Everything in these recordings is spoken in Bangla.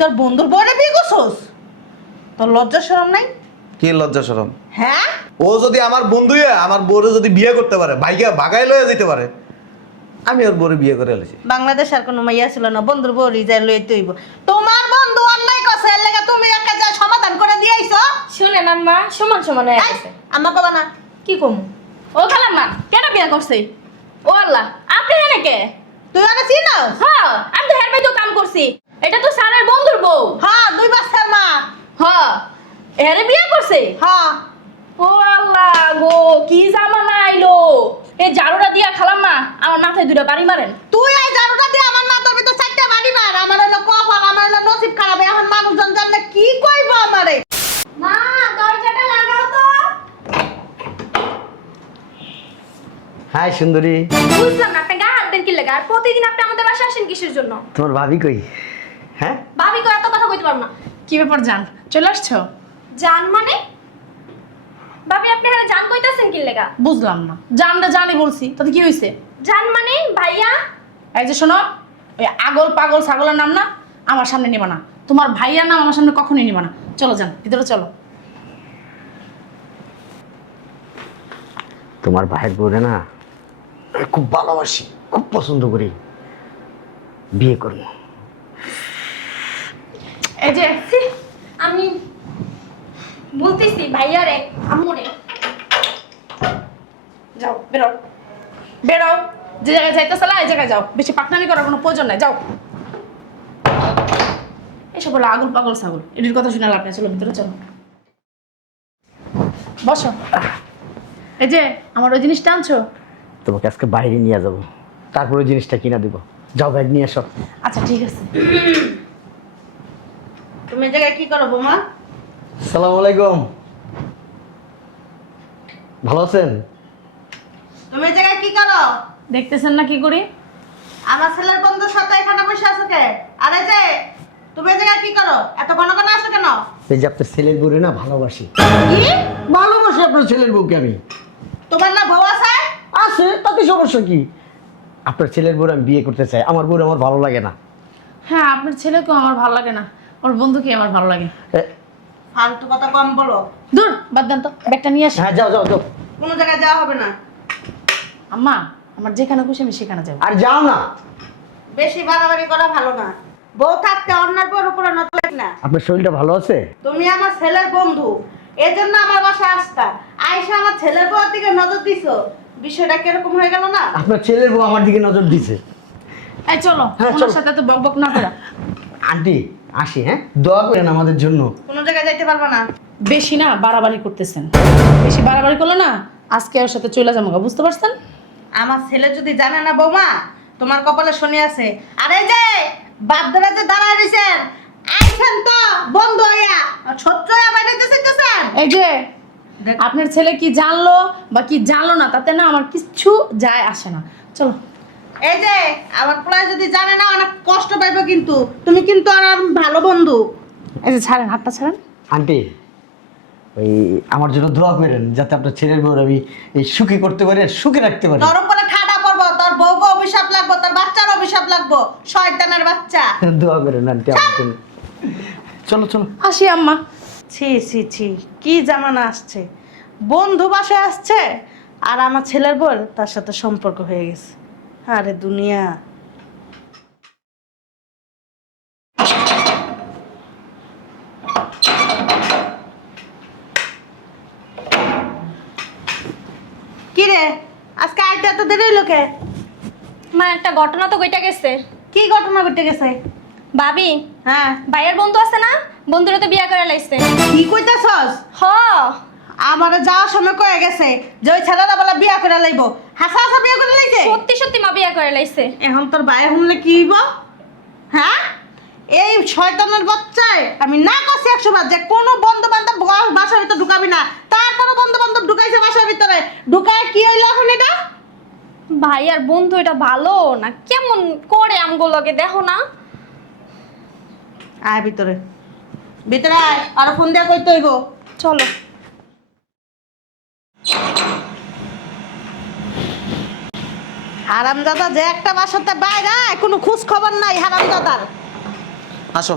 তোর বন্ধুর বউরে বিয়ে করছস? তোর লজ্জা শরম নাই? কি লজ্জা শরম? হ্যাঁ, ও যদি আমার বন্ধু হয়ে আমার বউরে যদি বিয়ে করতে পারে, ভাইকে ভাগাই লয়ে যেতে পারে, আমি ওর বউরে বিয়ে করে এলেছি। বাংলাদেশ আর কোনো মাইয়া ছিল না, বন্ধুর বউ রিজাই লইতে হইব। তোমার বন্ধু অন্যায় করছে, এর লাগা তুমি একটা যা সমাধান করে দিয়েছো। শুনেন আম্মা, সমান সমান হয়ে গেছে। আম্মা কবা না? কি কম? ও খালাম্মা কেন বিয়া করছে? ও আল্লাহ, আপনি এনে কে? তুই আরে চিনাস? হ্যাঁ, আমি তো হের তো কাম করছি। এটা তো স্যারের বন্ধুর বউ। হ্যাঁ, 2 বাচ্চার মা। হ্যাঁ, এরে বিয়া করছে। হ্যাঁ, ও আল্লাহ গো, কি জামানা আইলো! এই জারুটা দিয়া খালাম্মা আমার মাথায় 2টা বাড়ি মারেন। তুই এই জারুটা দিয়ে আমার মাথার ভিতর 4টা বাড়ি মার। আমার হলো কপাল, আমার হলো নসিব খারাপ। এখন মানুষজন জানলে কি কইবো আমারে? মা, দরজাটা লাগাও তো। হাই সুন্দরী। বুঝলাম না, আপনি গা হাত দেন কি লাগা? আর প্রতিদিন আপনি আমাদের বাসায় আসেন কিসের জন্য? তোমার ভাবি কই? হ্যাঁ, ভাবি কো এত কথা কইতে পারবো না। কি ব্যাপার জান, চলে আসছো? জান মানে? ভাবি আপনি এখানে জান কইতাছেন কি লাগা? বুঝলাম না। জানটা জানি বলছি, তাতে কি হয়েছে? জান মানে ভাইয়া? এই যে শোনো, ওই আগল পাগল ছাগলের নাম না আমার সামনে নিবা না। তোমার ভাইয়ার নাম আমার সামনে কখনোই নিবা না। চলো যান, ভিতরে চলো। তোমার ভাইয়ের বউরে না খুব ভালোবাসি, খুব পছন্দ করি, বিয়ে করবো। এই যে ছি, আমি বলতেছি ভাইয়ারে আম্মুরে। যাও, বেরো বেরো। যে জায়গায় যাইতেছে না এই জায়গায় যাও। বেশি পাকনামি করার কোনো প্রয়োজন নাই, যাও। এসব বলো আগল পাগল ছাগল, এটির কথা শুনে লাভ নেই। চলো ভিতরে চলো, বসো। এই যে আমার ওই জিনিসটা আনছো? তোমাকে আজকে বাইরে নিয়ে যাবো, তারপরে জিনিসটা কিনা দিব। যাও, ব্যাগ নিয়ে এসো। আচ্ছা ঠিক আছে। তুমি এই জায়গায় কি করো বৌমা? আসসালামু আলাইকুম। ভালো আছেন? তুমি এই জায়গায় কি করো? দেখতেছেন না কি করি? আমার ছেলের বন্ধুর সাথে এখানে বসে আছো কে? আরে যে তুমি এই জায়গায় কি করো? এত ঘন ঘন আসো কেন? এই যে আপনার ছেলের বউরে না ভালোবাসি। কি? ভালোবাসি আপনার ছেলের বউকে আমি। তোমার না বউ আছে? আছে, তাতে সমস্যা কি? আপনার ছেলের বউর আমি বিয়ে করতে চাই। আমার বউর আমার ভালো লাগে না। হ্যাঁ, আপনার ছেলেকেও আমার ভালো লাগে না, ওর বন্ধুকে আমার ভালো লাগে। ফালতু কথা কম বলো। দূর, বাদ দেন তো, ব্যাগটা নিয়ে আসি। হ্যাঁ, যাও যাও যাও। কোনো জায়গায় যাওয়া হবে না। আম্মা, আমার যেখানে খুশি আমি সেখানে যাবো। আর যাও না। বেশি বাড়াবাড়ি করা ভালো না। বউ থাকতে অন্যার পর উপরে নজর না। আপনার শরীরটা ভালো আছে? তুমি আমার ছেলের বন্ধু, এজন্য আমার বাসায় আসতা। আয়সা আমার ছেলের বউর দিকে নজর দিছো, বিষয়টা কিরকম হয়ে গেল না? আপনার ছেলের বউ আমার দিকে নজর দিছে। এই চলো, হ্যাঁ, ওনার চলো। সাথে তো বকবক না করা। আন্টি আসি, হ্যাঁ, দোয়া করেন আমাদের জন্য। কোনো জায়গায় যাইতে পারবে না। বেশি না বাড়াবাড়ি করতেছেন, বেশি বাড়াবাড়ি করলে না আজকে ওর সাথে চলে যাবো, বুঝতে পারছেন? আমার ছেলে যদি জানে না বৌমা, তোমার কপালে শনি আছে। আরে যে বাপ ধরে যে দাঁড়ায় রইছেন, আইছেন তো বন্ধু হইয়া ছোট্ট হইয়া বাইরেতে শিখতেছেন। এই যে দেখ। আপনার ছেলে কি জানলো বা কি জানলো না তাতে না আমার কিচ্ছু যায় আসে না। চলো। এই যে আমার প্রায় যদি জানে না অনেক কষ্ট পাইবো, কিন্তু তুমি কিন্তু আর ভালো বন্ধু। এই যে ছাড়েন, হাতটা ছাড়েন। আন্টি ওই আমার জন্য দোয়া করেন, যাতে আপনার ছেলের বউর আমি এই সুখী করতে পারি আর সুখে রাখতে পারি। তোর উপরে খাড়া পড়বো, তোর বউকে অভিশাপ লাগবো, তোর বাচ্চার অভিশাপ লাগবো, শয়তানের বাচ্চা। দোয়া করেন আন্টি আমার জন্য। চলো চলো। আসি আম্মা। ছি ছি ছি, কি জামানা আসছে! বন্ধু বাসায় আসছে আর আমার ছেলের বউ তার সাথে সম্পর্ক হয়ে গেছে। আরে দুনিয়া! কি রে, আজকে আইতে এত দেরি হইলো কে? মা, একটা ঘটনা তো কইটা গেছে। কি ঘটনা ঘটে গেছে? ভাবি, হ্যাঁ, ভাইয়ের বন্ধু আছে না, বন্ধুরে তো বিয়া করে লাইছে। কি কইতাছস? হ, আমারে যাওয়ার সময় কয়ে গেছে যে ওই ছেলেরা বলে বিয়া করে লাইব। হাসা হাসা বিয়া করে লাইছে? সত্যি সত্যি মা বিয়া করে লাইছে। এখন তোর ভাই শুনলে কি হইব? হ্যাঁ, এই শয়তানের বাচ্চায় আমি না করছি 100 বার যে কোনো বন্ধু বান্ধব বাসার ভিতরে ঢুকাবি না। তারপরে বন্ধু বান্ধব ঢুকাইছে বাসার ভিতরে, ঢুকায় কি হইলো এখন এটা? ভাই আর বন্ধু এটা ভালো না, কেমন করে আমগুলোকে দেখো না। আয় ভিতরে, ভিতরে আয়, আর ফোন দিয়া কইতে হইব। চলো। হারামজাদা যে একটা বাসাতে বাইরে কোনো খোঁজ খবর নাই হারামজাদার। আসো।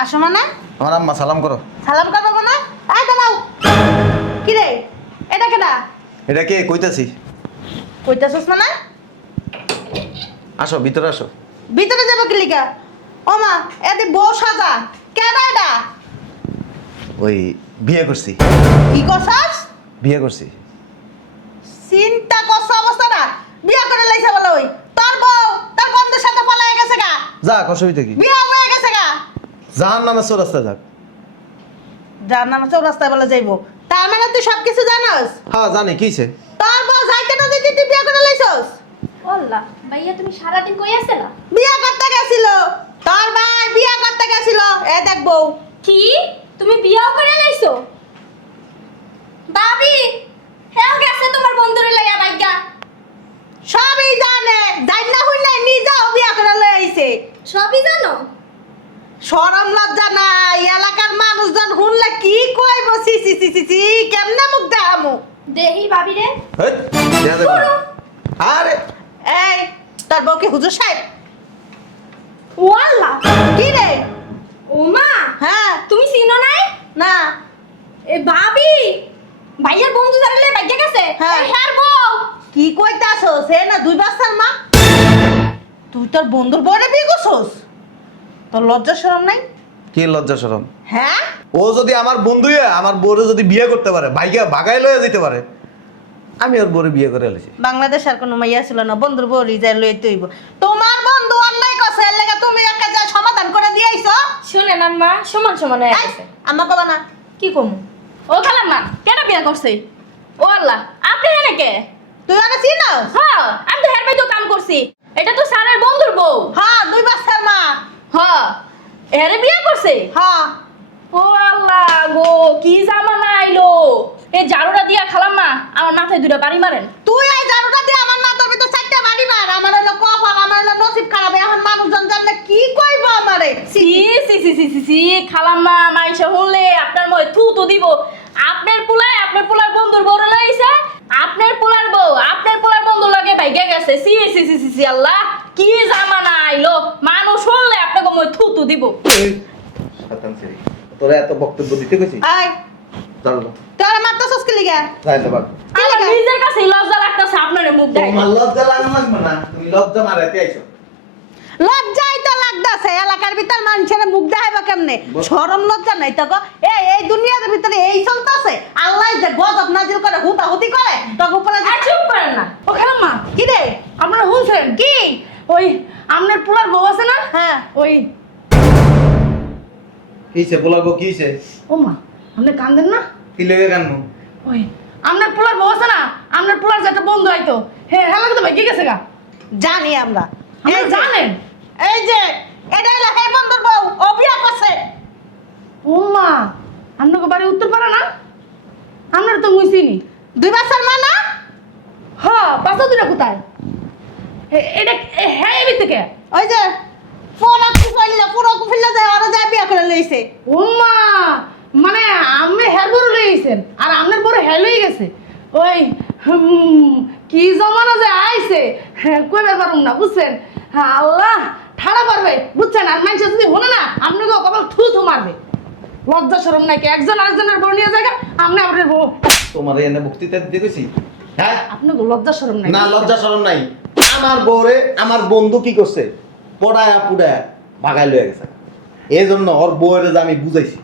আসো মানে আমার আম্মা সালাম করো। সালাম করবো না? এই দাঁড়াও। কি রে, এটা কেডা? এটা কে কইতাছি? কইতাছস মানে? আসো ভিতরে আসো। ভিতরে যাবো কি লিগা? ও মা, এতে বউ সাজা কেডা এটা? ওই বিয়ে করছি। কি করছস? বিয়ে করছি। চিন্তা করছ অবস্থাটা বিয়া করে লাইছে বলে ওই তোর বউ তোর বন্ধুর সাথে পলায় গেছে গা, যাক অসুবিধা কি? বিয়া হয়ে গেছে গা। জাহান নামে চৌরাস্তা যাক। যার নামে চৌরাস্তায় বলে যাইবো, তার মানে তুই সবকিছু জানোস? হ্যাঁ জানি কিছে। তোর বউ যাইতে না দিতে তুই বিয়া করে লাইছস? আল্লাহ ভাইয়া তুমি সারাদিন কই আছিলা? বিয়া করতে গেছিল তোর ভাই, বিয়া করতে গেছিল। এ দেখ বউ। কি তুমি বিয়াও করে লাইছো? ভাবি হ্যাঁ গেছে তোমার বন্ধুরে লাইয়া বাইগা। সবই জানে, জান না হইলে নিজেও বিয়া করে লই আইছে। সবই জানো? শরম লজ্জা নাই, এলাকার মানুষজন শুনলে কি কইব? সি সি সি সি সি, কেমনে মুখ দেখামু? দেহি ভাবি রে। হেই, দেয়া যাবে না। আরে এই তোর বউ কি হুজুর সাহেব? ও আল্লাহ কি রে? ওমা হ্যাঁ তুমি চিনো নাই? না এ ভাবি ভাইয়ার বন্ধু জানলে বাইগা গেছে। হ্যাঁ। এই হ্যার বউ। কি কইতাছস? সে না 2 বাচ্চার মা। তুই তোর বন্ধুর বউরে বিয়ে করছস? তোর লজ্জা শরম নাই? কি লজ্জা শরম? হ্যাঁ ও যদি আমার বন্ধু হয়ে আমার বউরে যদি বিয়ে করতে পারে, ভাগাই লয়ে যেতে পারে, আমি ওর বউরে বিয়ে করে এলেছি। বাংলাদেশ আর কোনো মাইয়া ছিল না, বন্ধুর বউ রিজাই লই তুইব। তোমার বন্ধু অন্যায় করছে, এর লাগা তুমি একটা যা সমাধান করে দিয়ে আইছো। শুনেন আম্মা সমান সমান হয়ে এই, গেছে। আম্মা কবা না। কি কমু? ও খালাম্মা কেন বিয়া করছে? ও আল্লাহ আপনি এনে কে? তুই আগে চিনস? হ্যাঁ আমি তো হের তো কাম করছি। এটা তো স্যারের বন্ধুর বউ। হ্যাঁ 2 বাচ্চার মা। হ্যাঁ এরে বিয়া করছে। হ্যাঁ ও আল্লাহ গো কি জামানা আইলো। এই জারুটা দিয়া খালাম্মা আমার মাথায় 2টা বাড়ি মারেন। তুই এই জারুটা দিয়ে আমার মাথার ভিতর 4টা বাড়ি মার। আমার হলো কপাল, আমার হলো নসিব খারাপ। এখন মানুষজন জানলে কি কইব আমারে? সি সি সি সি সি সি খালাম্মা মাইশা শুনলে আপনার মই থু তো দিব। আপনার পোলার বন্ধুর বউ লইছে। আপনার পোলার বউ আপনার পোলার বন্ধু লাগে ভাইগা গেছে। সি সি সি সি সি আল্লাহ কি জামানা আইলো। মানুষ শুনলে আপনাকে মই থু তো দিব। শয়তান ছেলে, তোরা এত বক্তব্য দিতে কইছি? এই চল তোর মারতেছস কি লিগা? যাই তো বাক। আমার নিজের কাছে লজ্জা লাগতেছে আপনার মুখ দেখে। তোমার লজ্জা লাগবে না, তুমি লজ্জা মারাতে আইছো। লজ্জাই তো লাগতাছে। এলাকার ভিতর মানুষের মুখ দেখাইবা কেমনে? শরম লজ্জা নাই তো গো। এই দুনিয়ার ভিতরে এই চলতেছে। আল্লাহ যে গজব নাজিল করে, হুতাহুতি করে, তখন উপরে আর চুপ করেন না। ও খালাম্মা কি রে? আপনারা শুনছেন? কি? ওই আমনের পোলার বউ আছে না? হ্যাঁ ওই কিছে বলাবো কিছে? ও মা আপনি কান্দেন না? কি লেগে কানমু? ওই আমনের পোলার বউ আছে না? আমনের পোলার যে একটা বন্ধু আইতো, হ্যাঁ লাগে তো ভাই গেছে গা। জানি আমরা। আপনারা এই যে- জানেন? এই যে এটা হলো হে বন্ধুর বউ, ও বিয়া করছে। ও মা আপনাকে বাড়ি উত্তর পারা না? আপনার তো মুই চিনি। 2 বাচ্চার মা না? হ্যাঁ বাচ্চা দুটা কোথায়? এটা হ্যাঁ এমনি থেকে। ওই যে পুরো কুফিল্লা যায়, ওরা যায় বিয়া করে লইছে। ও মা মানে আমি হের বড় লইছেন আর আপনার বড় হের লই গেছে। ওই কি জমানা যে আইছে কইবার পারুম না বুঝছেন। হ্যাঁ আল্লাহ ঠাড়া পারবে বুঝছেন। আর মানুষ যদি হলো না আপনাকে কপাল থু থু মারবে। লজ্জা শরম নাই কি? একজন আরেকজনের বউ নিয়ে জায়গা আপনি আপনার বউ। তোমার এনে বক্তৃতা দিতে কইছি? হ্যাঁ আপনাকে লজ্জা শরম নাই? না, লজ্জা শরম নাই। আমার বউরে আমার বন্ধু কি করছে? পড়ায়া পুড়ায়া ভাগাই লয়ে গেছে। এই জন্য ওর বউরে যে আমি বুঝাইছি,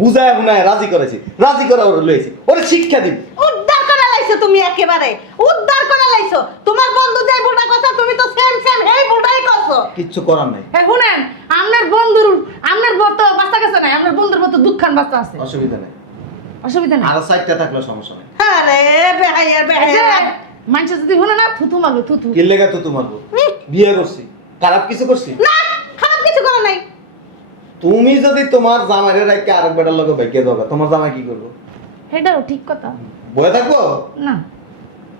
বুঝায় বুনায় রাজি করেছি, রাজি করে ওর লইছি, ওরে শিক্ষা দিব। উদ্ধার করে লাইছো তুমি, একেবারে উদ্ধার করে লাইছো। তোমার বন্ধু যে ভুলটা করছে, তুমি তো সেম এই ভুলটাই করছো। কিচ্ছু করার নাই, হ্যাঁ শুনেন আপনার বন্ধুর আপনার বউ তো বাচ্চা গেছে নাই, আপনার বন্ধুর বউ তো দুঃখান বাচ্চা আছে। অসুবিধা নাই। অসুবিধা নেই। আর সাইডটা থাকলে সমস্যা নাই। আরে বেহাইয়া মানুষ যদি শুনে না থুতু মারবে থুতু। কি লেগে তো তোমার বউ? বিয়ে করছি, খারাপ কিছু করছি? না, খারাপ কিছু করো নাই। তুমি যদি তোমার জামাইরে রাখকে আরেক বেটার লগে বাইকে দাও, তোমার জামাই কি করবো? এটাও ঠিক কথা বয়ে থাকবো? না।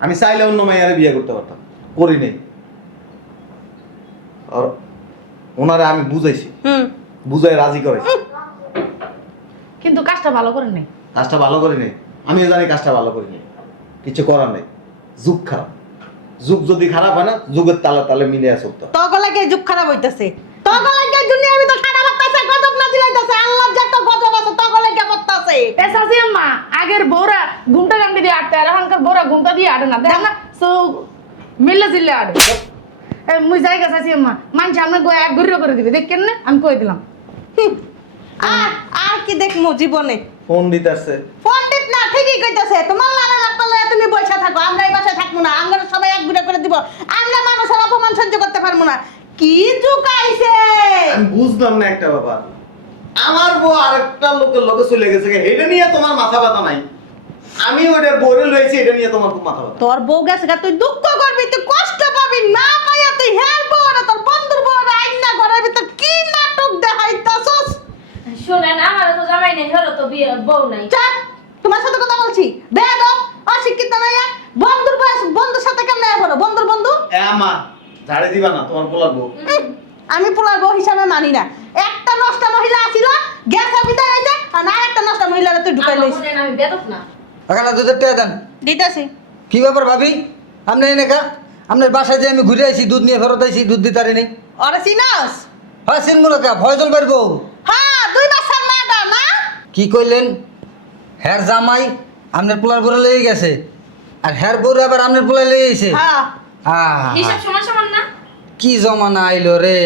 আমি চাইলে অন্য মাইয়ারে বিয়ে করতে পারতাম, করি নাই। আর ওনারে আমি বুঝাইছি, বুঝাই রাজি করেছি। কিন্তু কাজটা ভালো করেন নাই। কাজটা ভালো করি নাই, আমিও জানি কাজটা ভালো করি নাই, কিছু করার নেই। যুগ খারাপ, যুগ যদি খারাপ হয় না, যুগের তালে তালে মিলে চলতে হয়। তখন লাগে যুগ খারাপ হইতাছে, তখন লাগে দুনিয়ার ভিতর খারাপ হইতাছে, গজব আল্লাহ দিলাইতাছে, আল্লাহর যে একটা গজব আছে তগলে কে করতেছে। এ শাশি আম্মা আগের বউরা ঘুমটা গান্ডি দিয়ে আটতে আর এখনকার বউরা ঘুমটা দিয়ে আটে না দেখ না সো মিললে জিল্লে আটে মুই জায়গা শাশি আম্মা মানুষ আমরা গো এক ঘুরিয়ে করে দিবে দেখেন না আমি কই দিলাম আর আর কি দেখমু জীবনে? পণ্ডিত আছে। পণ্ডিত না, ঠিকই কইতাছে। তোমার লালা লাপ্পা লয়ে তুমি বসে থাকো, আমরা এই বাসায় থাকবো না, আমরা সবাই এক ঘুরে করে দিব, আমরা মানুষের অপমান সহ্য করতে পারবো না। কি চুকাইছে? আমি বুঝলাম না একটা ব্যাপার, আমার বউ আরেকটা লোকের লোকে চলে গেছে, এটা নিয়ে তোমার মাথা ব্যথা নাই। আমি ওইটার বউরে লয়েছি, এটা নিয়ে তোমার খুব মাথা ব্যথা। তোর বউ গেছে গা, তুই দুঃখ করবি, তুই কষ্ট পাবি, না পাইয়া তুই হের বউ আর তোর বন্ধুর বউ আইনা ঘরের ভিতর কি নাটক দেখাইতাছস। শোনেন, আমার তো জামাই নেই, হলো তো বিয়ে বউ নাই। চাপ, তোমার সাথে কথা বলছি। বেয়াদব, অশিক্ষিত নাইয়া, বন্ধুর বয়স, বন্ধুর সাথে কেমনে হলো? বন্ধুর বন্ধু? মা ঝাড়ে দিবা না তোমার পোলার বউ। আমি পোলার বউ হিসাবে মানি না। একটা নষ্টা মহিলা আছিল, গ্যাসা বিদায় হইছে, আর আরেকটা নষ্টা মহিলারে তুই ঢুকাই লইছিস। শুনেন, আমি বেদক না। ওখানে দুধের টেয়া দেন। দিতাছি। কি ব্যাপার ভাবি, আপনি এনে কা আপনার বাসায় যে আমি ঘুরে আইছি, দুধ নিয়ে ফেরত আইছি, দুধ দিতে পারিনি। ওরে চিনাস? হ্যাঁ চিনবো না কা, ভয় চল পারবো। হ্যাঁ, 2 বছর মাডা না? কি কইলেন? হ্যার জামাই আপনার পোলার বলে লেগে গেছে, আর হ্যার বউরে আবার আপনার পোলায় লেগে গেছে। হ্যাঁ। হিসাব সমান সমান না? কি জমানা আইলো রে।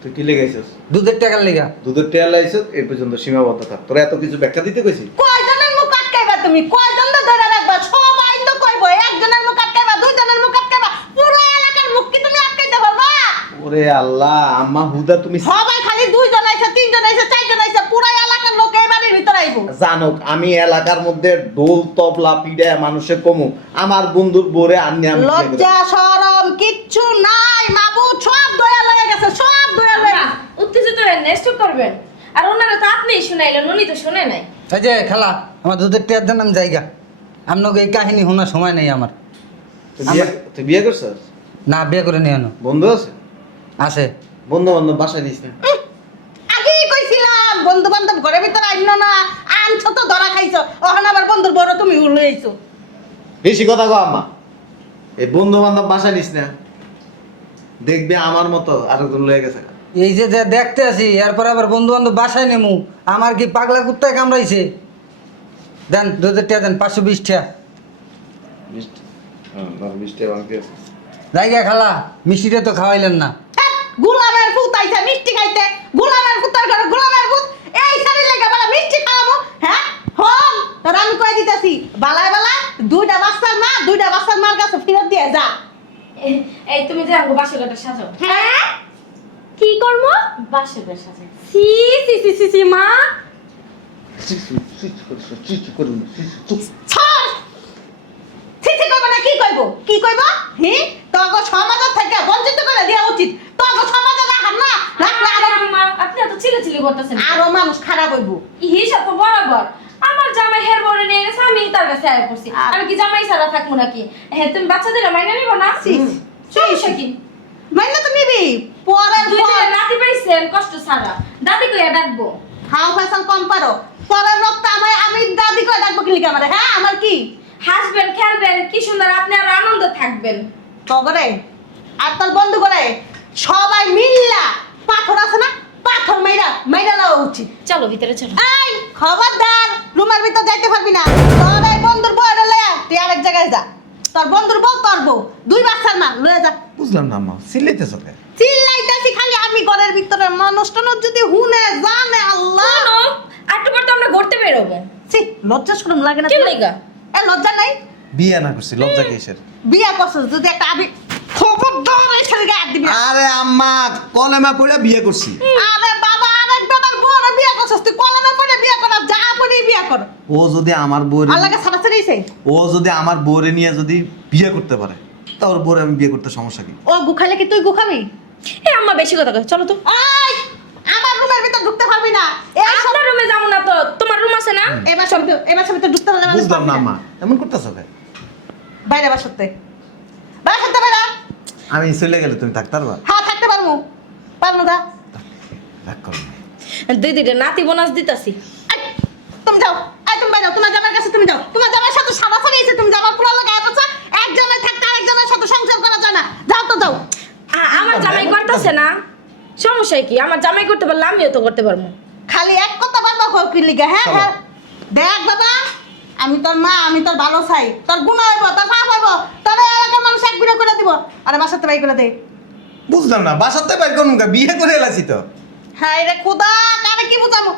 তুই কি লেগাইছিস? দুধের টাকার লেগা। দুধের টেয়া লাইছিস, এর পর্যন্ত সীমাবদ্ধ থাক। তোরা এত কিছু ব্যাখ্যা দিতে কইছি? কয়জনের মুখ আটকাইবা তুমি? কয়জনকে ধরে রাখবা? সবাই তো কইবো, একজনের মুখ আটকাইবা, 2 জনের মুখ আটকাইবা, পুরো এলাকার মুখ কি তুমি আটকাইতে পারবা? ওরে আল্লাহ, আম্মা হুদা তুমি সবাই খালি 2 জন আইছে, 3 জন আইছে, 4 জন আইছে, পুরো এলাকার লোক এই বাড়ির ভিতর আইবো। জানো আমি এলাকার মধ্যে ঢোল তবলা পিড়ে মানুষের কমু, আমার বন্ধুর বোরে আনি আমি লজ্জা শরম কিচ্ছু নাই, মাবুদ সব দয়া লয়ে গেছে, সব দয়া লয়ে গেছে। উত্তেজিত হয়ে নেস্ট করবেন। আর ওনারা তো আপনিই শুনাইলেন, উনি তো শুনে নাই। এই যে খালা, আমার দুধের টেয়ার দেন, আমি জায়গা। আপনাকে এই কাহিনী শোনার সময় নেই আমার। তুই বিয়ে করছিস? না, বিয়ে করে নিয়ে আনো। বন্ধু আছে? আছে। বন্ধু বান্ধব বাসায় দিস না? আগেই কইছিলাম বন্ধু বান্ধব ঘরের ভিতর আইনো না, আনছো তো ধরা খাইছো, ওখান আবার বন্ধুর বড় তুমি লইছো। বেশি কথা কও আম্মা। এই বন্ধু বান্ধব বাসায় নিস না, দেখবে আমার মতো আরেকজন লয়ে গেছে। এই যে যে দেখতে আছি, এরপর আবার বন্ধু বান্ধব বাসায় নেমু, আমার কি পাগলা কুত্তায় কামড়াইছে? দেন দুধের টেয়া দেন, 520 টাকা। জায়গা খালা, মিষ্টিটা তো খাওয়াইলেন না। গোলামের ফুত আইছে মিষ্টি খাইতে, গোলামের ফুতার ঘরে গোলামের ফুত, এই শাড়ি লাগা বলা মিষ্টি খাওয়াবো? হ্যাঁ হন, তোর আমি কই দিতেছি, বালায় বালায় 2টা বাচ্চার মার কাছে ফিরত দিয়ে যা। এই তুমি যে আমাকে বাসর ঘরটা সাজাও। হ্যাঁ কি করবো? বাসর ঘর সাজাই। সি সি সি সি সি মা, ছাড়। ছিছি কইবো না, কি কইবো? কি কইবো? হি তোগো সমাজ থেকে বঞ্চিত করে দেওয়া উচিত। তোগো সমাজে রাখার না, রাখলে মা আপনি এত চিল্লাচিল্লি করতেছেন। আরো মানুষ খারাপ হইব। হিসাব তো বরাবর। আমার জামাই হের বড় নিয়ে গেছে, আমি তার কাছে আয় করছি। আর- আমি কি জামাই ছাড়া থাকবো নাকি? হ্যাঁ, তুমি বাচ্চাদের মাইনে নিবো না? সমস্যা কি? মাইনা তো নিবি, পরের দুই পর দিনে নাতি পাইছেন কষ্ট ছাড়া, দাদি কইয়া ডাকবো। হাও ফেসাল কম পারো, পরের রক্ত আমি দাদি কই ডাকবো কি লিখে আমারে? হ্যাঁ আমার কি হাসবেন, খেলবেন, কি সুন্দর আপনি আরো আনন্দ থাকবেন। তগরে আর তোর বন্ধু করে সবাই মিল্লা পাথর আছে না, পাথর মাইরা নেওয়া উচিত। চলো ভিতরে চলো। এই খবরদার, রুমের ভিতর যাইতে পারবি না। তোর এই বন্ধুর বউরে লয়া তুই আরেক জায়গায় যা। তোর বন্ধুর বউ তোর বউ, 2 বাচ্চার মা, লয়ে যা। বুঝলাম না আম্মা, সিলাইতেছ কে? চিল্লাইতাছি খালি আমি, ঘরের ভিতরে মানুষটানো যদি হুনে জানে আল্লাহ। শোনো, একটু পর তো আমরা ঘুরতে বেরোবো। ছি, লজ্জা শরম লাগে না কি তোর? লাগা? এ লজ্জা নাই? বিয়ে না করছি, লজ্জা কিসের? বিয়া করছিস যদি একটা আবি, খবরদার এই ছেলেকে আর দিবি না। আরে আম্মা, কলেমা পড়ে বিয়ে করছি। আরে বাবা, আরেক বাবার বউরে বিয়া করছিস তুই, কলমে পড়ে বিয়া কর, যা পড়ে বিয়া কর। ও যদি আমার বউরে আল্লাহকে ছাড়া ছেড়েছে। ও যদি আমার বউরে নিয়ে যদি বিয়ে করতে পারে, তা ওর বউরে আমি বিয়ে করতে সমস্যা কি? ও গুখাইলে কি তুই গুখাবি? এ আম্মা বেশি কথা কয়, চলো তো। এই আমার রুমের ভিতর ঢুকতে পারবি না। এই সব আপনার রুমে যাবো না তো, তোমার রুম আছে না? এবার সব ঢুকতে পারলে মানে বুঝলাম না পারবি আম্মা, এমন করতেছ কে? বাইরে বাসতে বাইরে। আমি চলে গেলে তুমি থাকতে পারবা? হ্যাঁ থাকতে পারবো দা। রাগ করো না। দিদিরে নাতি বোনাস দিতাছি। এই, তুমি যাও, তুমি বাইরে যাও, তোমার জামার কাছে তুমি যাও। তোমার জামার সাথে সাদা ছড়িয়েছে, তুমি জামার পুরো লাগায় বসা, এক জামাই থাকতে আরেক জামার সাথে সংসার করা যায় না। যাও তো যাও। আমার জামাই করতেছে না। সমস্যা কি? আমার জামাই করতে পারলে আমিও তো করতে পারবো। খালি এক কথা বারবার কও কি লিগা? হ্যাঁ চলো। হ্যাঁ দেখ বাবা, আমি তোর মা, আমি তোর ভালো চাই, তোর গুণ হইব, তোর পাপ হইব, তোর এলাকার মানুষ এক বিড়া করে দিব, আরে বাসাতে বাই করে দে। বুঝলাম না, বাসাতে বাইর করুন বিয়ে করে এলাছি তো। হ্যাঁ রে খুদা, কারে কি বুঝামু?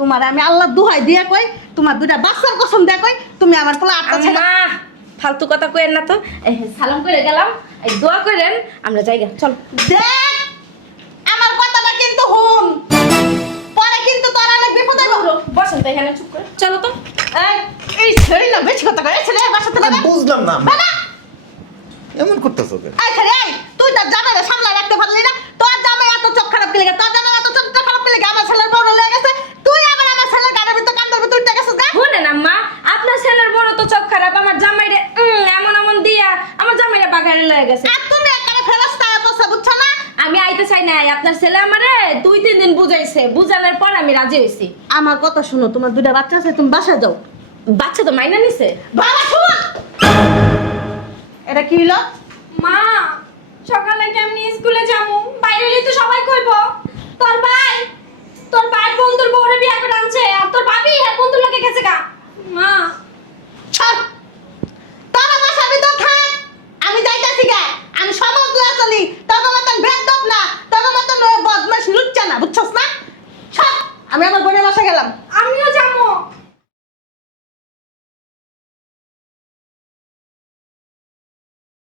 তোমার আমি আল্লাহ দুহাই দিয়া কই, তোমার দুইটা বাচ্চার কসম দিয়া কই, তুমি আমার পোলা আটটা ছেড়ে আম্মা ফালতু কথা কইেন না তো। এই সালাম করে গেলাম, এই দোয়া করেন, আমরা যাইগা চল। দেখ, আমার কথাটা কিন্তু হুন, পরে কিন্তু তোর অনেক বিপদ হইব। বসেন তো এখানে চুপ করে, চলো তো। এই ছেড়ে না, বেশি কথা কয়, এই ছেলে বাসাতে আমি বাবা বুঝলাম না বাবা, এমন করতেছো কেন? এই ছেলে এই, তুই তোর জামাইরে সামলা রাখতে পারলি না? তোর জামাই এত চোখ খারাপ কি লাগে? তোর জামাই এত চোখ খারাপ কি লাগে? আমার ছেলের বড় লেগে গেছে, তুই আবার আমার ছেলের গানের ভিতর কান্দার ভিতর উঠে গেছিস গা? শুনেন আম্মা, আপনার ছেলের বড় তো চোখ খারাপ, আমার জামাইরে এমন এমন দিয়া আমার জামাইরা বাগারে লয়ে গেছে। আর তুমি একারে ফেরস্তা বসে বুঝছো না? আমি আইতে চাই নাই, আপনার ছেলে আমারে 2-3 দিন বুঝাইছে, বুঝানোর পর আমি রাজি হইছি। আমার কথা শুনো, তোমার দুইটা বাচ্চা আছে, তুমি বাসায় যাও। বাচ্চা তো মাইনা নিছে। বাবা শুন, এটা কি হলো? মা, সকালে কেমনি স্কুলে যামু? বাইরে হইলে তো সবাই কইব তোর ভাই বন্ধুর বউরে বিয়া করে আনছে, আর তোর ভাবি আর বন্ধুর লগে গেছে গা। মা